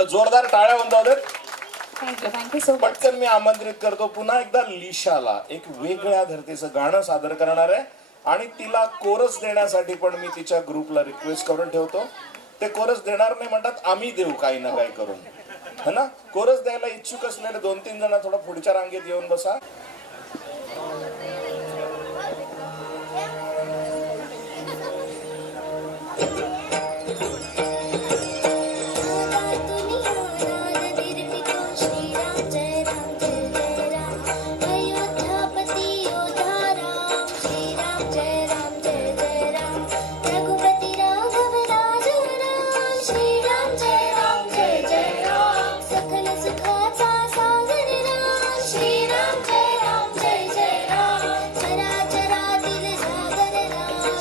म्हटलं जोरदार टाळ्या होऊन जाऊ देत. Thank you so much. पटकन मी आमंत्रित करतो पुन्हा एकदा लिशाला एक वेगळ्या धर्तीचं गाणं सादर करणार आहे आणि तिला कोरस देण्यासाठी पण मी तिच्या ग्रुपला रिक्वेस्ट करून ठेवतो. ते कोरस देणार नाही म्हणतात, आम्ही देऊ काही ना काही करून, है ना. कोरस द्यायला इच्छुक असलेले 2-3 जण थोडं पुढच्या रांगेत येऊन बसा.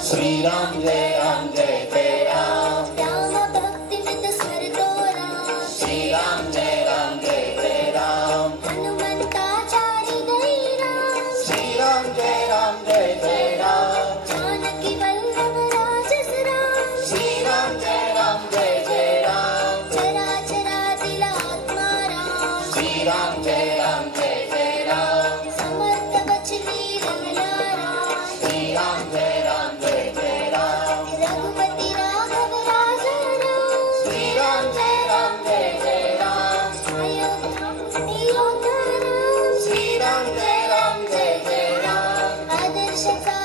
श्रीराम जय राम जय जय राम, राम भक्ति में तो स्वर तो राम, श्रीराम जय राम जय जय राम, हनुमंताचार्य दई राम, श्रीराम जय राम जय जय राम, जानकी वल्लभ राजस राम, श्रीराम जय राम जय जय राम, चराचरातील आत्मा राम, श्रीराम जय राम जय जय राम, समर्थ वचनी रमला राम, श्रीराम जय राम जय जय राम, रघुपति राघव राजा राम, श्रीराम जय राम जय जय राम, अयोध्या राम, श्रीराम जय राम जय जय राम, आदर्श का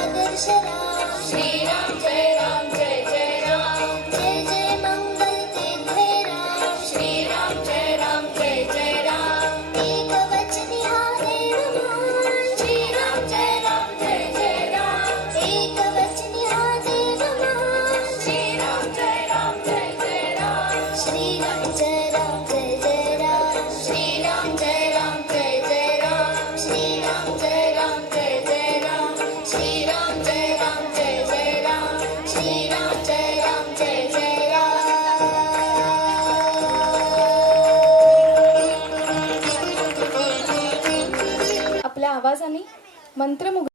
आदर्श राम, श्रीराम जय राम जय जय राम, जय जय मंगल तेथे राम, श्रीराम जय राम जय जय राम, एक वचनी हा देव महान, श्रीराम जय राम जय जय राम, एक वचनी हा देव महान, श्रीराम जय राम जय जय राम, श्रीराम जय राम जय जय राम, श्रीराम जय राम जय जय राम, श्रीराम जय राम जय जय राम, श्रीराम जय राम जय जय राम, श्रीराम जय राम जय जय राम. आपल्या आवाजाने मंत्रमुग्ध